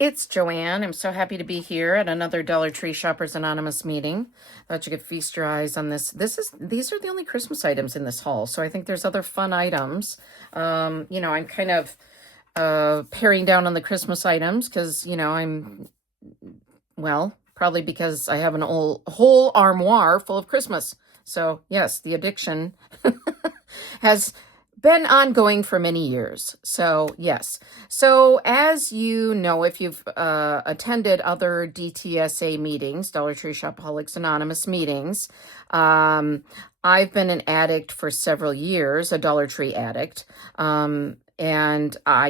It's Joanne. I'm so happy to be here at another Dollar Tree Shoppers Anonymous meeting. Thought you could feast your eyes on this. These are the only Christmas items in this haul, so I think there's other fun items. I'm kind of paring down on the Christmas items because probably because I have an whole armoire full of Christmas. So yes, the addiction has been ongoing for many years. So yes. So as you know, if you've attended other DTSA meetings, Dollar Tree Shopaholics Anonymous meetings, I've been an addict for several years, a Dollar Tree addict. And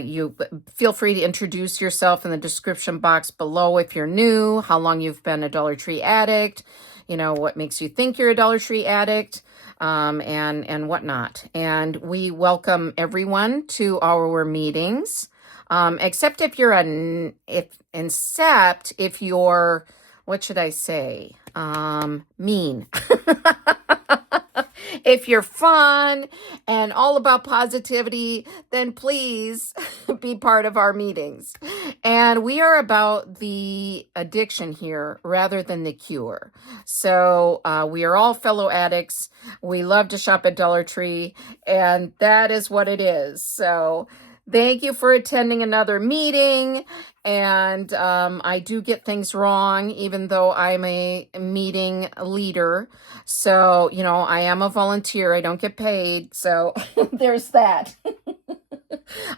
you feel free to introduce yourself in the description box below if you're new, how long you've been a Dollar Tree addict, what makes you think you're a Dollar Tree addict, and whatnot. And we welcome everyone to our meetings, except if you're except if you're, what should I say, mean. If you're fun and all about positivity, then please be part of our meetings. And we are about the addiction here rather than the cure. So we are all fellow addicts. We love to shop at Dollar Tree, and that is what it is. So thank you for attending another meeting. And I do get things wrong, even though I'm a meeting leader. So, I am a volunteer. I don't get paid. So there's that.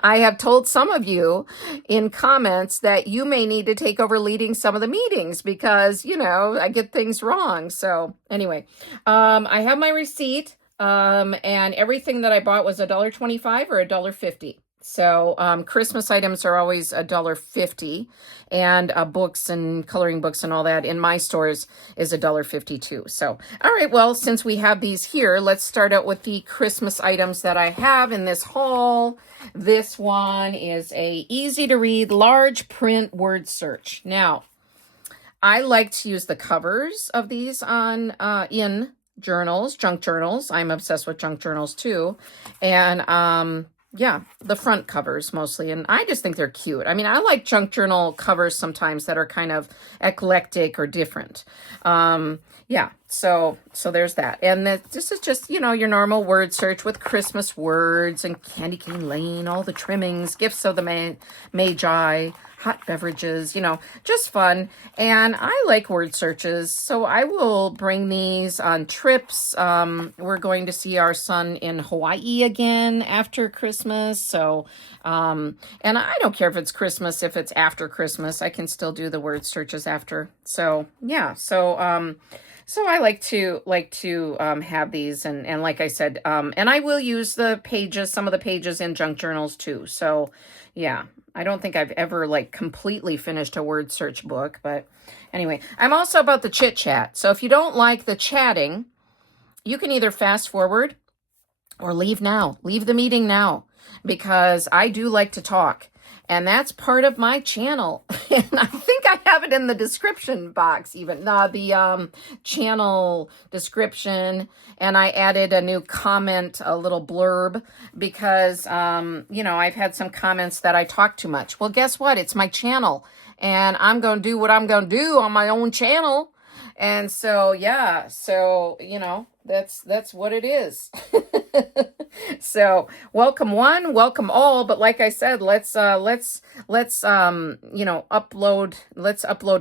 I have told some of you in comments that you may need to take over leading some of the meetings because, I get things wrong. So anyway, I have my receipt, and everything that I bought was $1.25 or $1.50. So Christmas items are always $1.50, and books and coloring books and all that in my stores is $1.50 too. So, all right, well, since we have these here, let's start out with the Christmas items that I have in this haul. This one is a easy to read large print word search. Now, I like to use the covers of these on in journals, junk journals. I'm obsessed with junk journals too, and the front covers mostly. And I just think they're cute. I mean, I like junk journal covers sometimes that are kind of eclectic or different. So there's that. And this is just, your normal word search with Christmas words and Candy Cane Lane, all the trimmings, gifts of the Magi, hot beverages, just fun. And I like word searches, so I will bring these on trips. We're going to see our son in Hawaii again after Christmas. So, and I don't care if it's Christmas, if it's after Christmas, I can still do the word searches after. So, yeah. So I like to have these, and like I said, and I will use some of the pages in junk journals too. So, yeah. I don't think I've ever completely finished a word search book, but anyway, I'm also about the chit chat. So if you don't like the chatting, you can either fast forward or leave the meeting now, because I do like to talk, and that's part of my channel. And I think I have it in the description box, even the channel description. And I added a new comment, a little blurb, because, I've had some comments that I talk too much. Well, guess what? It's my channel, and I'm going to do what I'm going to do on my own channel. And so, yeah, that's what it is. So welcome one, welcome all. But like I said, let's upload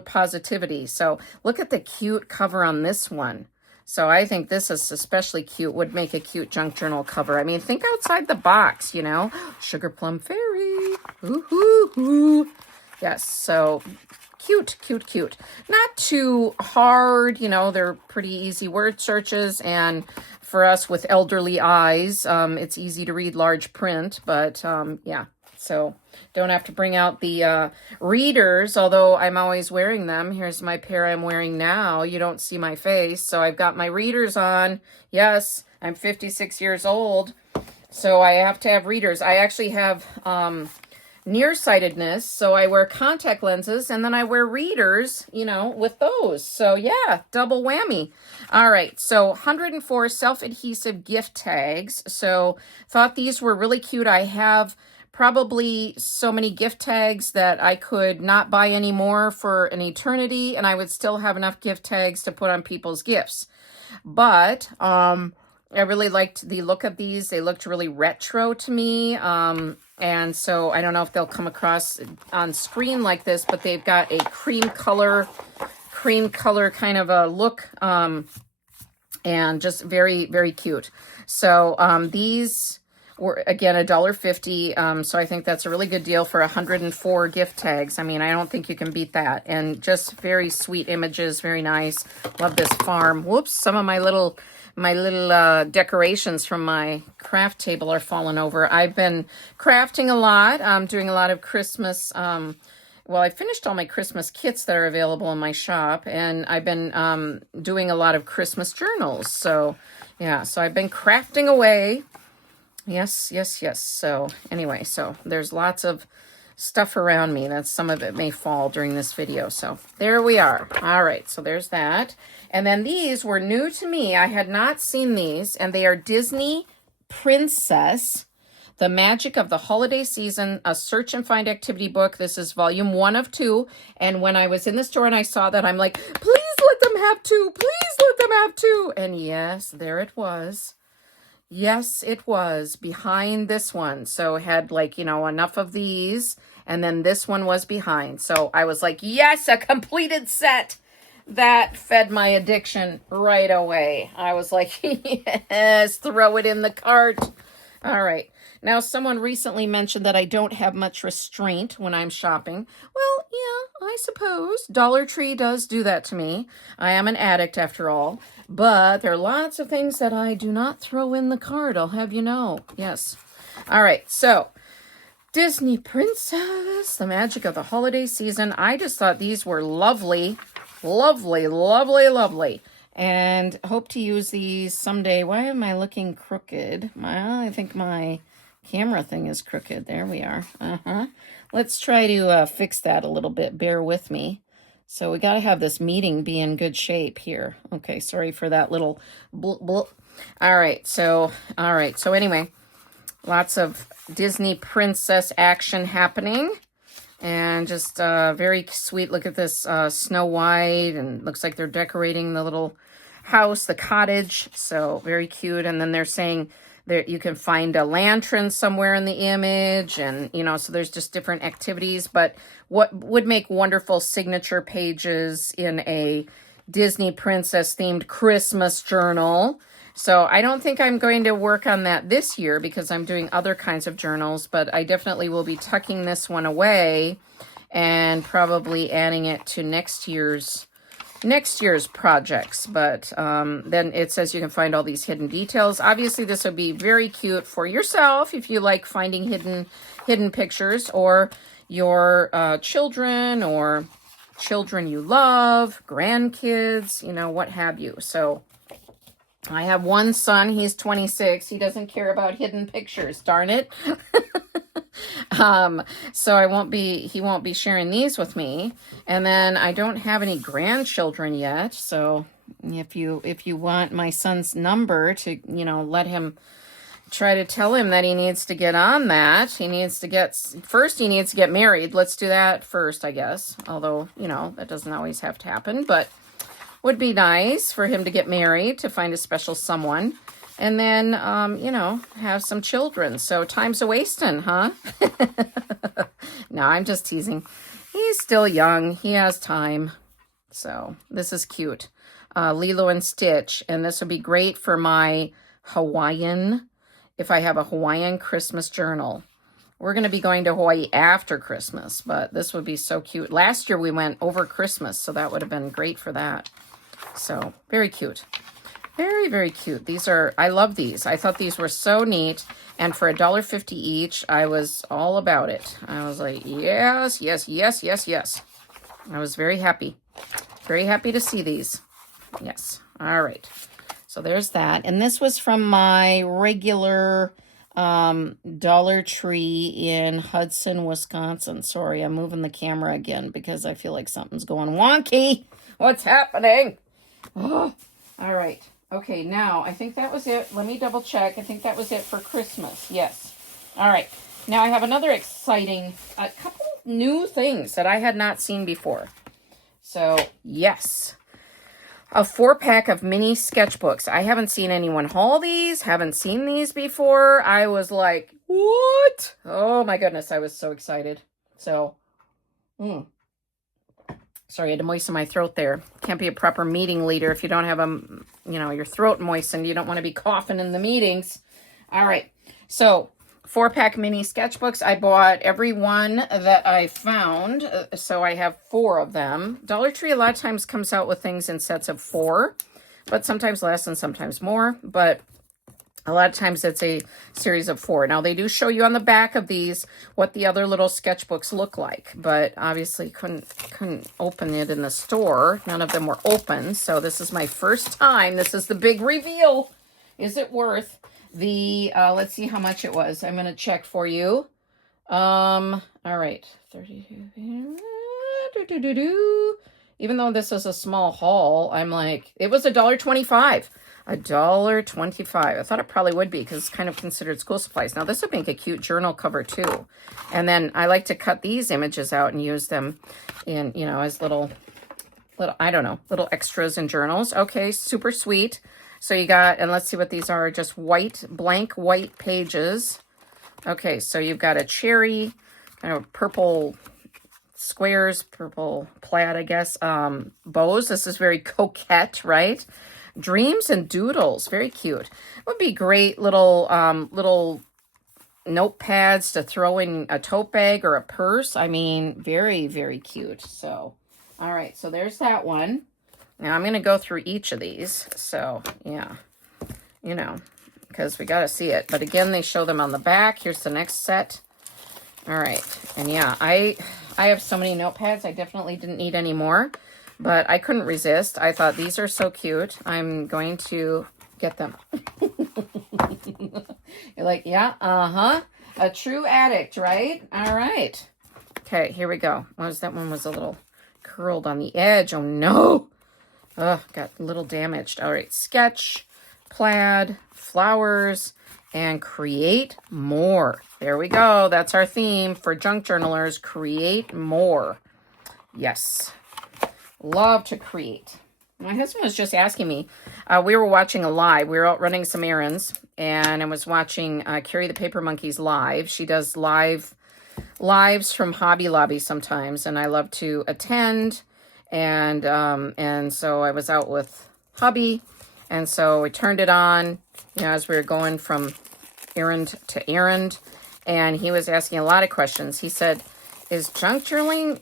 positivity. So look at the cute cover on this one. So I think this is especially cute, would make a cute junk journal cover. I mean, think outside the box, Sugar Plum Fairy. Ooh. Yes, so cute. Not too hard, they're pretty easy word searches. And for us with elderly eyes, it's easy to read large print. But yeah, so don't have to bring out the readers, although I'm always wearing them. Here's my pair I'm wearing now. You don't see my face, so I've got my readers on. Yes, I'm 56 years old, so I have to have readers. I actually have nearsightedness, so I wear contact lenses, and then I wear readers, with those. So yeah, double whammy. All right, so 104 self-adhesive gift tags. So thought these were really cute. I have probably so many gift tags that I could not buy any more for an eternity, and I would still have enough gift tags to put on people's gifts. But I really liked the look of these. They looked really retro to me. And so I don't know if they'll come across on screen like this, but they've got a cream color kind of a look. And just very, very cute. So these were, again, $1.50. So I think that's a really good deal for 104 gift tags. I mean, I don't think you can beat that. And just very sweet images, very nice. Love this farm. Whoops, some of my little decorations from my craft table are falling over. I've been crafting a lot. I'm doing a lot of Christmas. Well, I finished all my Christmas kits that are available in my shop, and I've been doing a lot of Christmas journals. So, yeah, so I've been crafting away. Yes. So, anyway, so there's lots of stuff around me. That some of it may fall during this video. So, there we are. All right, so there's that. And then these were new to me. I had not seen these, and they are Disney Princess, The Magic of the Holiday Season, a search and find activity book. This is volume 1 of 2. And when I was in the store and I saw that, I'm like, please let them have 2. Please let them have 2. And yes, there it was. Yes, it was behind this one. So it had like, you know, enough of these. And then this one was behind. So I was like, yes, a completed set. That fed my addiction right away. I was like, yes, throw it in the cart. All right. Now, someone recently mentioned that I don't have much restraint when I'm shopping. Well, yeah, I suppose. Dollar Tree does do that to me. I am an addict after all. But there are lots of things that I do not throw in the cart, I'll have you know. Yes. All right, so Disney Princess, The Magic of the Holiday Season. I just thought these were lovely, lovely, lovely, lovely. And hope to use these someday. Why am I looking crooked? I think my camera thing is crooked. There we are. Let's try to fix that a little bit. Bear with me. So we got to have this meeting be in good shape here. Okay, sorry for that little blip, blip. All right, so anyway, lots of Disney Princess action happening. And just very sweet. Look at this Snow White, and looks like they're decorating the little house, the cottage. So very cute. And then they're saying there you can find a lantern somewhere in the image, and you know, so there's just different activities. But what would make wonderful signature pages in a Disney Princess themed Christmas journal. So I don't think I'm going to work on that this year because I'm doing other kinds of journals, but I definitely will be tucking this one away and probably adding it to next year's projects. But then it says you can find all these hidden details. Obviously, this would be very cute for yourself if you like finding hidden pictures, or your children, or children you love, grandkids, you know, what have you. So I have one son, he's 26. He doesn't care about hidden pictures, darn it. So he won't be sharing these with me. And then I don't have any grandchildren yet. So if you want my son's number to, you know, let him, try to tell him that he needs to get on that. He needs to get married. Let's do that first, I guess. Although, you know, that doesn't always have to happen, but would be nice for him to get married, to find a special someone, and then, you know, have some children. So time's a-wasting, huh? No, I'm just teasing. He's still young. He has time. So this is cute. Lilo and Stitch. And this would be great for my Hawaiian, if I have a Hawaiian Christmas journal. We're going to be going to Hawaii after Christmas, but this would be so cute. Last year we went over Christmas, so that would have been great for that. So very cute. Very, very cute. I love these. I thought these were so neat. And for $1.50 each, I was all about it. I was like, yes, yes, yes, yes, yes. I was very happy. Very happy to see these. Yes. All right. So there's that. And this was from my regular Dollar Tree in Hudson, Wisconsin. Sorry, I'm moving the camera again because I feel like something's going wonky. What's happening? Oh, all right. Okay, now I think that was it. Let me double check. I think that was it for Christmas. Yes. All right. Now I have another exciting, a couple new things that I had not seen before. So yes, a 4-pack of mini sketchbooks. I haven't seen anyone haul these, haven't seen these before. I was like, what? Oh my goodness, I was so excited. So, sorry, I had to moisten my throat there. Can't be a proper meeting leader if you don't have your throat moistened. You don't want to be coughing in the meetings. All right, so 4-pack mini sketchbooks. I bought every one that I found, so I have 4 of them. Dollar Tree a lot of times comes out with things in sets of 4, but sometimes less and sometimes more, but a lot of times it's a series of 4. Now, they do show you on the back of these what the other little sketchbooks look like, but obviously couldn't open it in the store. None of them were open, so this is my first time. This is the big reveal. Is it worth the, let's see how much it was. I'm going to check for you. All right. 32. Even though this is a small haul, I'm like, it was $1.25. $1.25. I thought it probably would be because it's kind of considered school supplies. Now, this would make a cute journal cover too. And then I like to cut these images out and use them in, as little, I don't know, little extras in journals. Okay, super sweet. So you got, and let's see what these are, just blank white pages. Okay, so you've got a cherry, kind of purple squares, purple plaid, I guess, bows. This is very coquette, right? Dreams and doodles, very cute. It would be great little notepads to throw in a tote bag or a purse. I mean, very, very cute. So, all right, so there's that one. Now I'm going to go through each of these. So, yeah, because we got to see it. But again, they show them on the back. Here's the next set. All right. And yeah, I have so many notepads. I definitely didn't need any more, but I couldn't resist. I thought these are so cute. I'm going to get them. You're like, yeah, a true addict, right? All right. Okay, here we go. That one was a little curled on the edge. Oh, no. Got a little damaged. All right, sketch, plaid, flowers, and create more. There we go. That's our theme for junk journalers. Create more. Yes. Love to create. My husband was just asking me. We were watching a live. We were out running some errands, and I was watching Carrie the Paper Monkeys live. She does lives from Hobby Lobby sometimes, and I love to attend. And so I was out with hubby, and so we turned it on, as we were going from errand to errand, and he was asking a lot of questions. He said, is junk journaling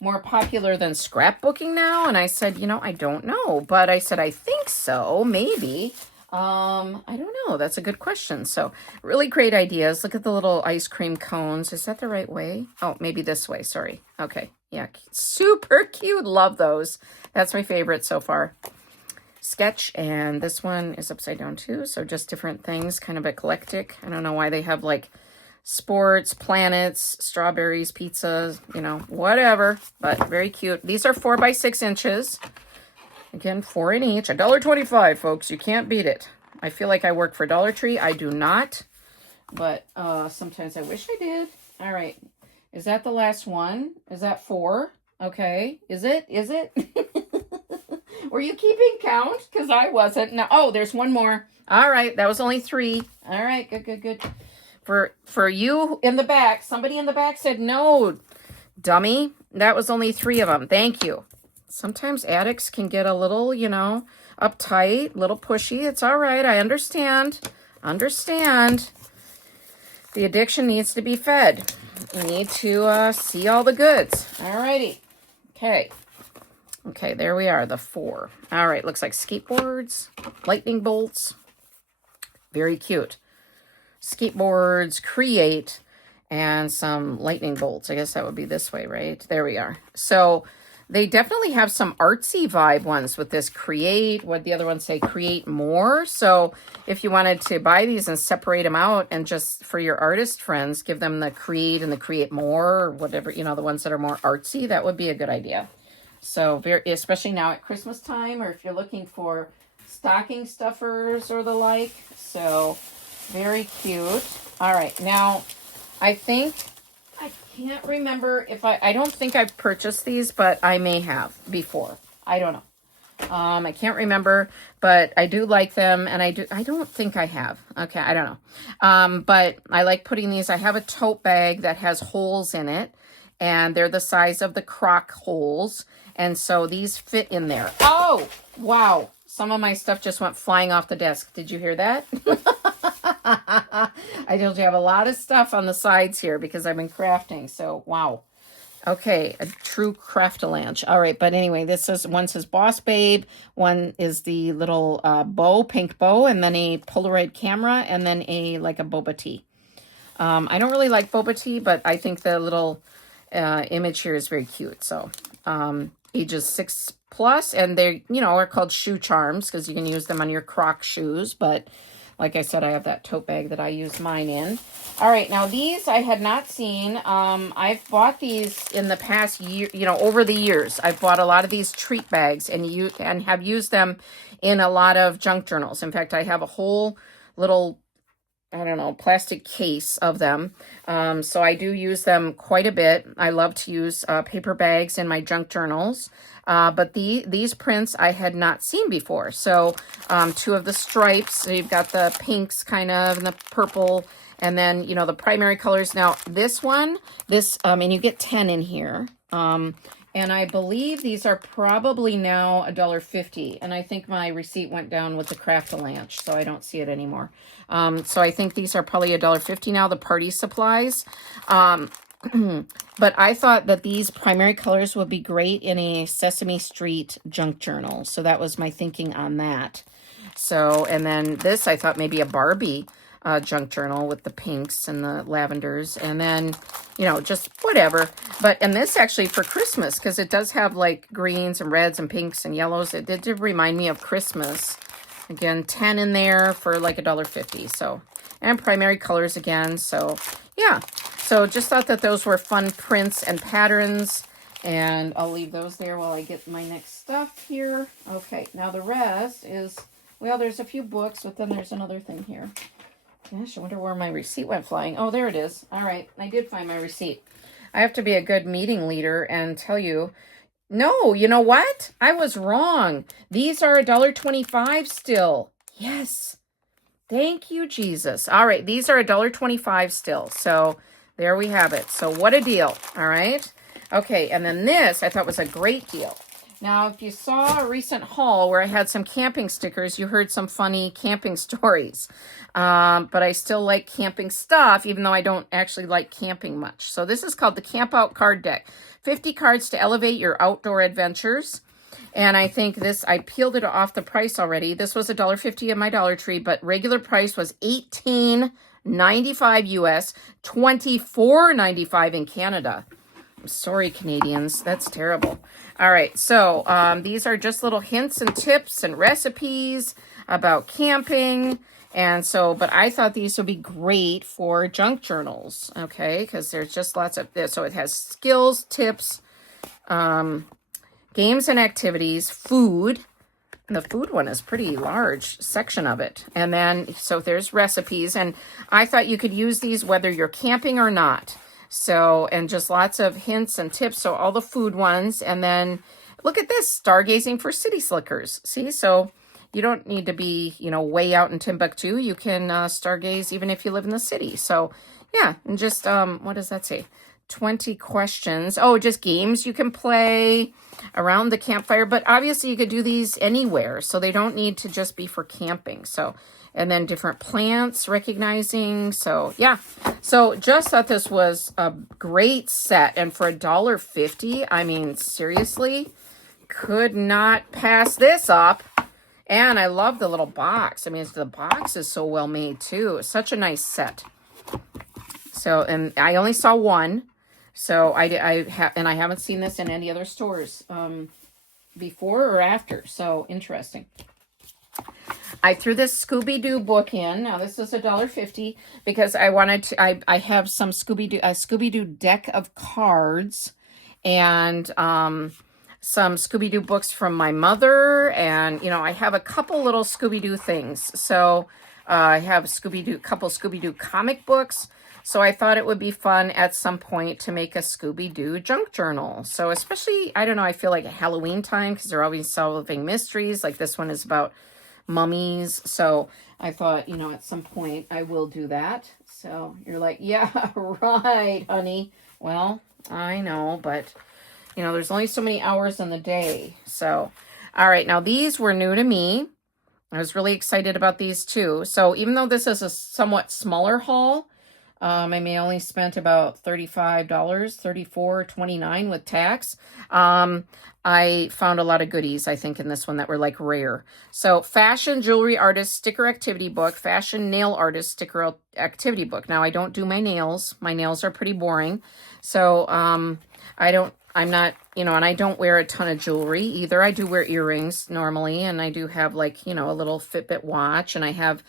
more popular than scrapbooking now? And I said, I don't know, but I said, I think so, maybe. I don't know. That's a good question. So really great ideas. Look at the little ice cream cones. Is that the right way? Oh, maybe this way. Sorry. Okay. Yeah. Super cute. Love those. That's my favorite so far. Sketch. And this one is upside down too. So just different things, kind of eclectic. I don't know why they have like sports, planets, strawberries, pizzas, whatever, but very cute. These are 4 by 6 inches. Again, 4 in each. $1.25, folks. You can't beat it. I feel like I work for Dollar Tree. I do not, but sometimes I wish I did. All right. Is that the last one? Is that 4? Okay. Is it? Were you keeping count? Because I wasn't. No. Oh, there's one more. All right. That was only 3. All right. Good. For you in the back, somebody in the back said, no, dummy. That was only 3 of them. Thank you. Sometimes addicts can get a little, uptight, little pushy. It's all right. I understand. The addiction needs to be fed. You need to see all the goods. All righty. Okay, there we are, the 4. All right, looks like skateboards, lightning bolts. Very cute. Skateboards, create, and some lightning bolts. I guess that would be this way, right? There we are. So they definitely have some artsy vibe ones with this create. What the other ones say, create more. So if you wanted to buy these and separate them out and just for your artist friends, give them the create and the create more, or whatever, the ones that are more artsy, that would be a good idea. So especially now at Christmas time, or if you're looking for stocking stuffers or the like. So Very cute. All right, now I can't remember if I don't think I've purchased these, but I may have before. I don't know. I can't remember, but I do like them, and I don't think I have. Okay, I don't know. But I like putting these. I have a tote bag that has holes in it, and they're the size of the crock holes, and so these fit in there. Oh, wow. Some of my stuff just went flying off the desk. Did you hear that? I told you I have a lot of stuff on the sides here because I've been crafting, so wow. Okay, a true craftalanche. All right, but anyway, this is, one says Boss Babe, one is the little bow, pink bow, and then a Polaroid camera, and then like a boba tea. I don't really like boba tea, but I think the little image here is very cute. So ages 6+, and they, are called shoe charms because you can use them on your Croc shoes, but like I said, I have that tote bag that I use mine in. All right, now these I had not seen. I've bought these in the past year, over the years. I've bought a lot of these treat bags and have used them in a lot of junk journals. In fact, I have a whole little, I don't know, plastic case of them. So I do use them quite a bit. I love to use paper bags in my junk journals. But these prints I had not seen before. So two of the stripes. So you've got the pinks kind of and the purple. And then, the primary colors. Now, this one, and you get 10 in here. And I believe these are probably now $1.50. And I think my receipt went down with the Craftalanche, so I don't see it anymore. So I think these are probably $1.50 now, the party supplies. But I thought that these primary colors would be great in a Sesame Street junk journal. So that was my thinking on that. So, and then this, I thought maybe a Barbie junk journal with the pinks and the lavenders, and then, just whatever. And this actually for Christmas, because it does have like greens and reds and pinks and yellows. It did remind me of Christmas. Again, 10 in there for like $1.50. So, and primary colors again. So, yeah. So just thought that those were fun prints and patterns, and I'll leave those there while I get my next stuff here. Okay, now the rest is, well, there's a few books, but then there's another thing here. Gosh, I wonder where my receipt went flying. Oh, there it is. All right, I did find my receipt. I have to be a good meeting leader and tell you, no, you know what? I was wrong. These are $1.25 still. Yes. Thank you, Jesus. All right, these are $1.25 still. So there we have it. So what a deal. All right. Okay, and then this I thought was a great deal. Now, if you saw a recent haul where I had some camping stickers, you heard some funny camping stories. But I still like camping stuff, even though I don't actually like camping much. So this is called the Camp Out Card Deck. 50 cards to elevate your outdoor adventures. And I think this, I peeled it off the price already. This was $1.50 in my Dollar Tree, but regular price was $18.95 US, $24.95 in Canada. I'm sorry, Canadians. That's terrible. All right, so these are just little hints and tips and recipes about camping. And so, but I thought these would be great for junk journals, okay? Because there's just lots of this. So it has skills, tips, games and activities, food. And the food one is pretty large section of it. And then, so there's recipes. And I thought you could use these whether you're camping or not. So, and just lots of hints and tips. So all the food ones. And then look at this, stargazing for city slickers. See, so you don't need to be, way out in Timbuktu. You can stargaze even if you live in the city. So yeah, and just, what does that say? 20 questions. Oh, just games you can play around the campfire. But obviously you could do these anywhere. So they don't need to just be for camping. So, and then different plants, recognizing. So yeah. So just thought this was a great set. And for $1.50, I mean, seriously, could not pass this up. And I love the little box. I mean, the box is so well made too. It's such a nice set. So, and I only saw one. So I haven't seen this in any other stores before or after. So interesting. I threw this Scooby-Doo book in. Now this is $1.50 because I wanted to. I have some Scooby-Doo deck of cards, and some Scooby-Doo books from my mother, and I have a couple little Scooby-Doo things. So I have couple Scooby-Doo comic books. So I thought it would be fun at some point to make a Scooby-Doo junk journal. So especially, I don't know, I feel like at Halloween time, because they're always solving mysteries. Like this one is about mummies. So I thought, you know, at some point I will do that. So you're like, yeah, right, honey. Well, I know, but, you know, there's only so many hours in the day. So, all right, now these were new to me. I was really excited about these too. So even though this is a somewhat smaller haul, I may only spent about $35, $34.29 with tax. I found a lot of goodies, I think, in this one that were like rare. So fashion jewelry artist sticker activity book, fashion nail artist sticker activity book. Now I don't do my nails. My nails are pretty boring. So, I'm not, you know, and I don't wear a ton of jewelry either. I do wear earrings normally, and I do have like, you know, a little Fitbit watch, and I have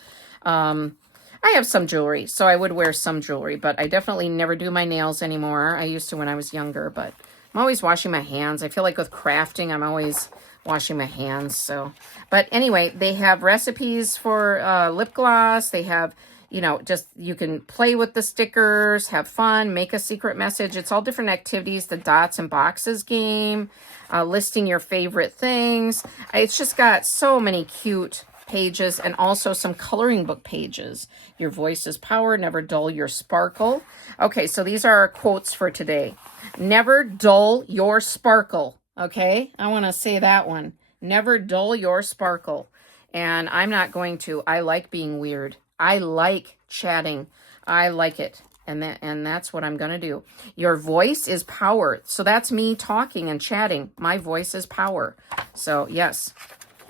some jewelry, so I would wear some jewelry, but I definitely never do my nails anymore. I used to when I was younger, but I'm always washing my hands. I feel like with crafting, I'm always washing my hands. So, but anyway, they have recipes for lip gloss. They have, you know, just you can play with the stickers, have fun, make a secret message. It's all different activities. The dots and boxes game, listing your favorite things. It's just got so many cute pages and also some coloring book pages. Your voice is power, never dull your sparkle. Okay, so these are our quotes for today. Never dull your sparkle. Okay, I want to say that one. Never dull your sparkle. And I'm not going to. I like being weird. I like chatting. I like it. And that's what I'm going to do. Your voice is power. So that's me talking and chatting. My voice is power. So yes.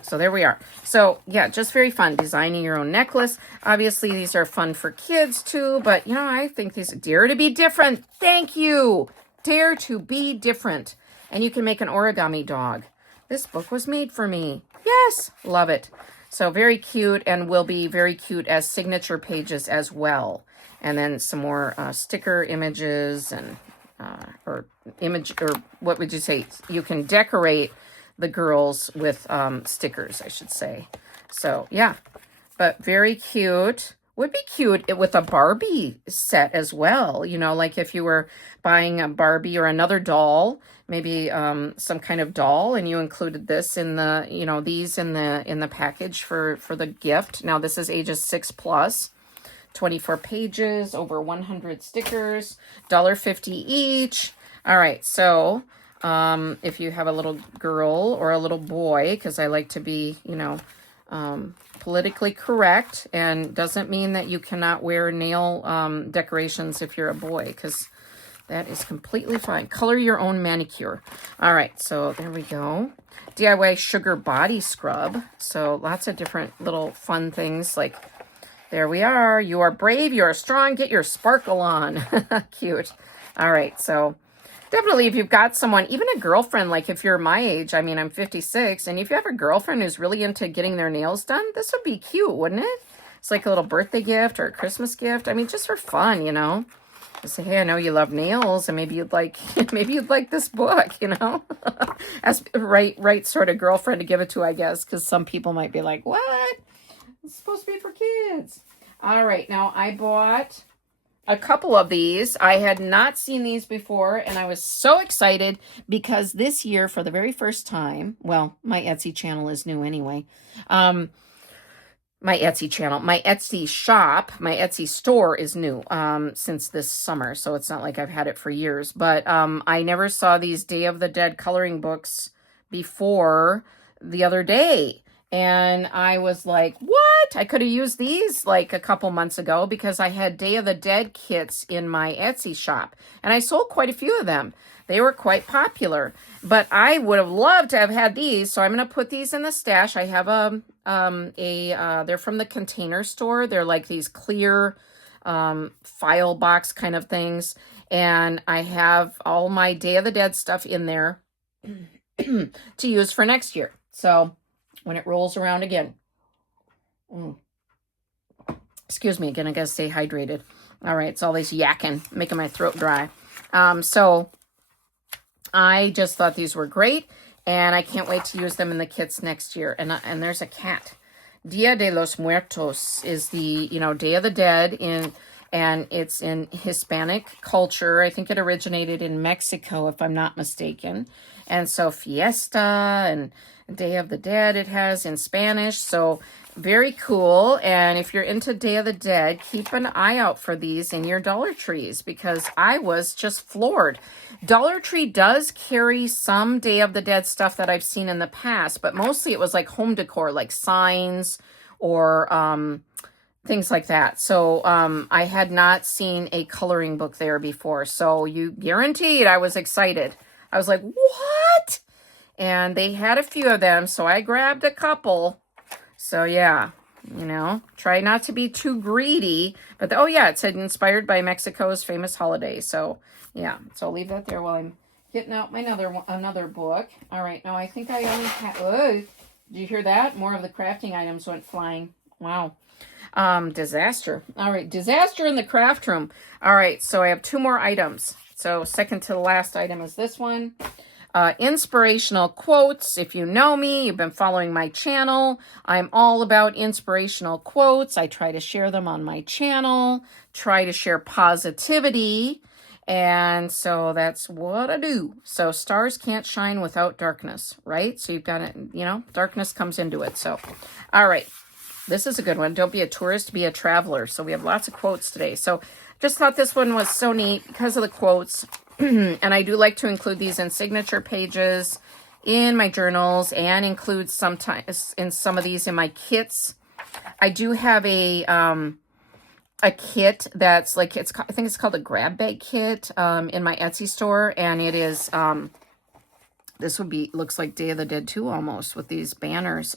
So there we are. So yeah, just very fun. Designing your own necklace. Obviously, these are fun for kids too. But, you know, I think these dare to be different. Thank you. Dare to be different. And you can make an origami dog. This book was made for me. Yes. Love it. So very cute, and will be very cute as signature pages as well. And then some more sticker images and or what would you say? You can decorate the girls with stickers, I should say. So yeah, but very cute. Would be cute with a Barbie set as well. You know, like if you were buying a Barbie or another doll, maybe some kind of doll, and you included this in the, you know, these in the package for the gift. Now this is ages 6+, 24 pages, over 100 stickers, $1.50 each. All right, so if you have a little girl or a little boy, because I like to be, you know, politically correct, and doesn't mean that you cannot wear nail decorations if you're a boy, because that is completely fine. Color your own manicure. All right, so there we go. DIY sugar body scrub. So lots of different little fun things. Like, there we are. You are brave. You are strong. Get your sparkle on. Cute. All right, so definitely if you've got someone, even a girlfriend, like if you're my age, I mean, I'm 56, and if you have a girlfriend who's really into getting their nails done, this would be cute, wouldn't it? It's like a little birthday gift or a Christmas gift. I mean, just for fun, you know? Just say, hey, I know you love nails, and maybe you'd like this book, you know? As right sort of girlfriend to give it to, I guess, because some people might be like, what? It's supposed to be for kids. All right, now I bought a couple of these. I had not seen these before, and I was so excited because this year, for the very first time, well, my Etsy channel is new anyway. My Etsy shop, my Etsy store is new since this summer, so it's not like I've had it for years. But I never saw these Day of the Dead coloring books before the other day. And I was like, what? I could have used these like a couple months ago because I had Day of the Dead kits in my Etsy shop. And I sold quite a few of them. They were quite popular. But I would have loved to have had these, so I'm going to put these in the stash. I have they're from the Container Store. They're like these clear file box kind of things. And I have all my Day of the Dead stuff in there to use for next year. So when it rolls around again. Excuse me again, I gotta stay hydrated. All right, it's all this yakking, making my throat dry. So I just thought these were great, and I can't wait to use them in the kits next year. And there's a cat. Dia de los Muertos is the, Day of the Dead and it's in Hispanic culture. I think it originated in Mexico, if I'm not mistaken. And so fiesta and Day of the Dead it has in Spanish. So very cool. And if you're into Day of the Dead, keep an eye out for these in your Dollar Trees because I was just floored. Dollar Tree does carry some Day of the Dead stuff that I've seen in the past, but mostly it was like home decor, like signs or things like that. So I had not seen a coloring book there before. So you guaranteed I was excited. I was like, what? And they had a few of them, so I grabbed a couple. So yeah, try not to be too greedy. But oh yeah, it said inspired by Mexico's famous holiday. So yeah, so I'll leave that there while I'm getting out my another book. All right, now I think I only have, did you hear that? More of the crafting items went flying. Wow. Disaster. All right, disaster in the craft room. All right, so I have 2 more items. So second to the last item is this one. Inspirational quotes. If you know me, you've been following my channel. I'm all about inspirational quotes. I try to share them on my channel, try to share positivity. And so that's what I do. So stars can't shine without darkness, right? So you've got it, darkness comes into it. So, all right. This is a good one. Don't be a tourist, be a traveler. So we have lots of quotes today. So just thought this one was so neat because of the quotes. And I do like to include these in signature pages, in my journals, and include sometimes in some of these in my kits. I do have a kit that's like, I think it's called a grab bag kit in my Etsy store. And it is, this looks like Day of the Dead 2 almost with these banners.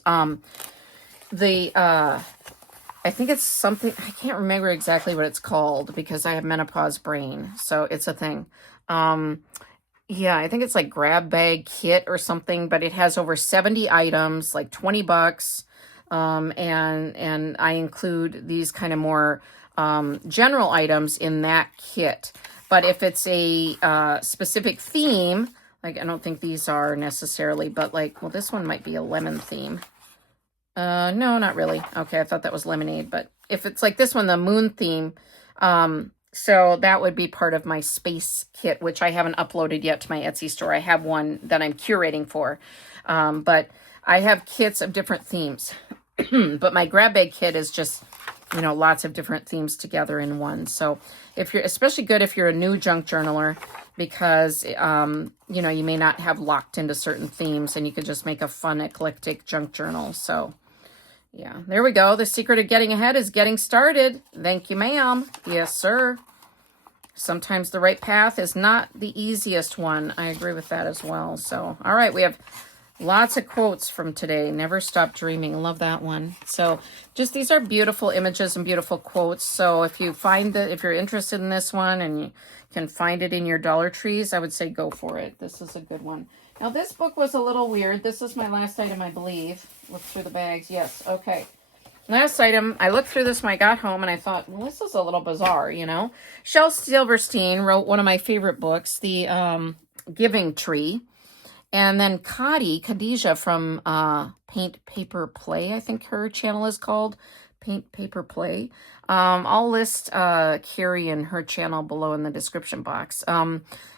I think it's something, I can't remember exactly what it's called because I have menopause brain. So it's a thing. Yeah, I think it's like grab bag kit or something, but it has over 70 items, like $20. And I include these kind of more, general items in that kit. But if it's a, specific theme, like I don't think these are necessarily, but like, well, this one might be a lemon theme. No, not really. Okay, I thought that was lemonade, but if it's like this one, the moon theme, so that would be part of my space kit, which I haven't uploaded yet to my Etsy store. I have one that I'm curating for, but I have kits of different themes, but my grab bag kit is just, lots of different themes together in one. So if you're, especially good if you're a new junk journaler, because, you may not have locked into certain themes and you could just make a fun, eclectic junk journal. So yeah, there we go. The secret of getting ahead is getting started. Thank you, ma'am. Yes, sir. Sometimes the right path is not the easiest one. I agree with that as well. So, all right, we have lots of quotes from today. Never stop dreaming. Love that one. So just these are beautiful images and beautiful quotes. So if you if you're interested in this one and you can find it in your Dollar Trees, I would say go for it. This is a good one. Now, this book was a little weird. This is my last item, I believe. Look through the bags. Yes, okay. Last item, I looked through this when I got home, and I thought, well, this is a little bizarre, Shel Silverstein wrote one of my favorite books, The Giving Tree. And then Khadijah from Paint, Paper, Play, I think her channel is called. Paint, Paper, Play. I'll list Carrie and her channel below in the description box.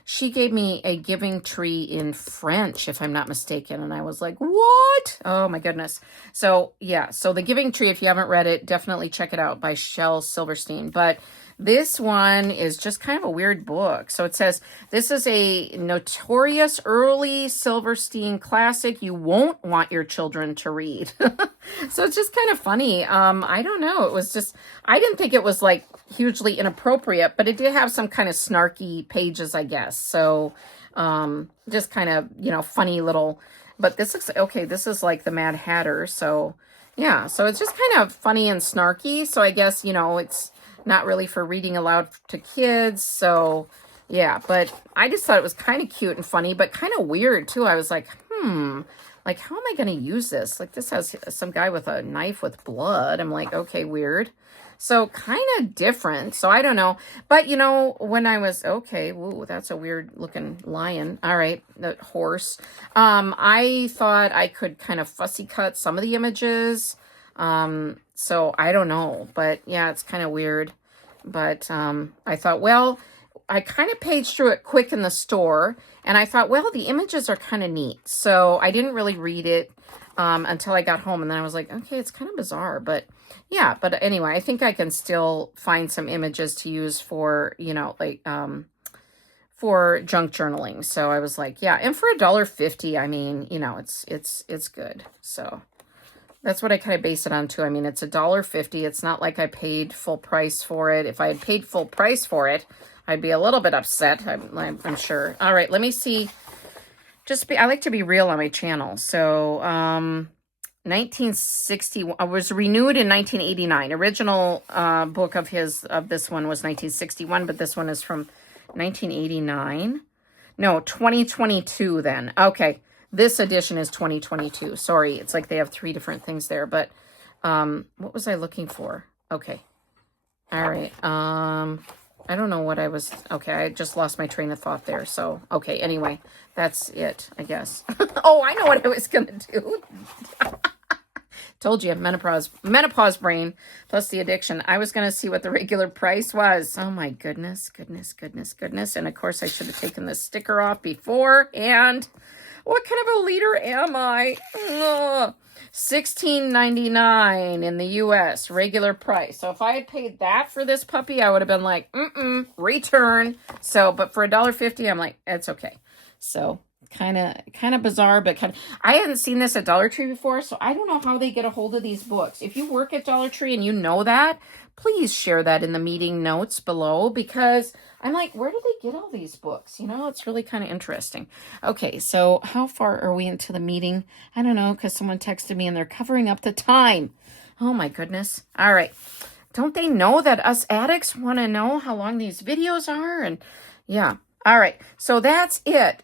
She gave me a giving tree in French, if I'm not mistaken. And I was like, what? Oh, my goodness. So, yeah. So The Giving Tree, if you haven't read it, definitely check it out by Shel Silverstein. But this one is just kind of a weird book. So it says, this is a notorious early Silverstein classic you won't want your children to read. So it's just kind of funny. I don't know. It was just, I didn't think it was like hugely inappropriate, but it did have some kind of snarky pages, I guess. So just kind of, funny little, but this looks, okay, this is like the Mad Hatter. So yeah, so it's just kind of funny and snarky. So I guess, it's not really for reading aloud to kids. So yeah, but I just thought it was kind of cute and funny, but kind of weird too. I was like, like, how am I going to use this? Like, this has some guy with a knife with blood. I'm like, okay, weird. So kind of different. So I don't know. But, when I was, okay, whoa, that's a weird looking lion. All right, the horse. I thought I could kind of fussy cut some of the images. So I don't know, but yeah, it's kind of weird. But I thought, well, I kind of paged through it quick in the store, and I thought, well, the images are kind of neat. So I didn't really read it until I got home, and then I was like, okay, it's kind of bizarre, but yeah. But anyway, I think I can still find some images to use for, you know, like for junk journaling. So I was like, yeah, and for $1.50, I mean, you know, it's good. So that's what I kind of base it on too. I mean, it's $1.50. It's not like I paid full price for it. If I had paid full price for it, I'd be a little bit upset, I'm sure. All right, let me see. I like to be real on my channel. So 1961, was renewed in 1989. Original book of this one was 1961, but this one is from 1989. No, 2022 then. Okay. This edition is 2022. Sorry, it's like they have 3 different things there, but what was I looking for? Okay. All right. I don't know what I was, okay, I just lost my train of thought there. So, okay, anyway, that's it, I guess. Oh, I know what I was going to do. Told you, menopause brain plus the addiction. I was going to see what the regular price was. Oh my goodness. And of course I should have taken the sticker off before. And what kind of a leader am I? Ugh. $16.99 in the U.S. regular price. So if I had paid that for this puppy, I would have been like, return. So, but for $1.50, I'm like, it's okay. So kind of bizarre, but I hadn't seen this at Dollar Tree before, so I don't know how they get a hold of these books. If you work at Dollar Tree and you know that, please share that in the meeting notes below, because I'm like, where do they get all these books? You know, it's really kind of interesting. Okay, so how far are we into the meeting? I don't know, because someone texted me and they're covering up the time. Oh my goodness. All right. Don't they know that us addicts want to know how long these videos are? And yeah. All right. So that's it.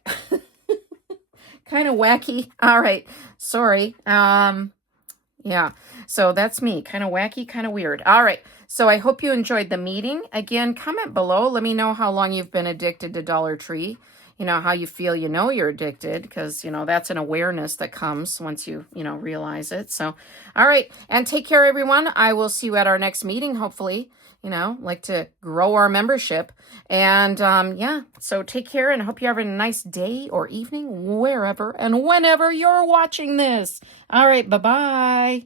Kind of wacky. All right. Sorry. Yeah. So that's me. Kind of wacky, kind of weird. All right. So I hope you enjoyed the meeting. Again, comment below. Let me know how long you've been addicted to Dollar Tree. You know, how you feel you know you're addicted, because, you know, that's an awareness that comes once you realize it. So, all right. And take care, everyone. I will see you at our next meeting, hopefully. You know, like to grow our membership. And yeah, so take care, and I hope you have a nice day or evening, wherever and whenever you're watching this. All right, bye-bye.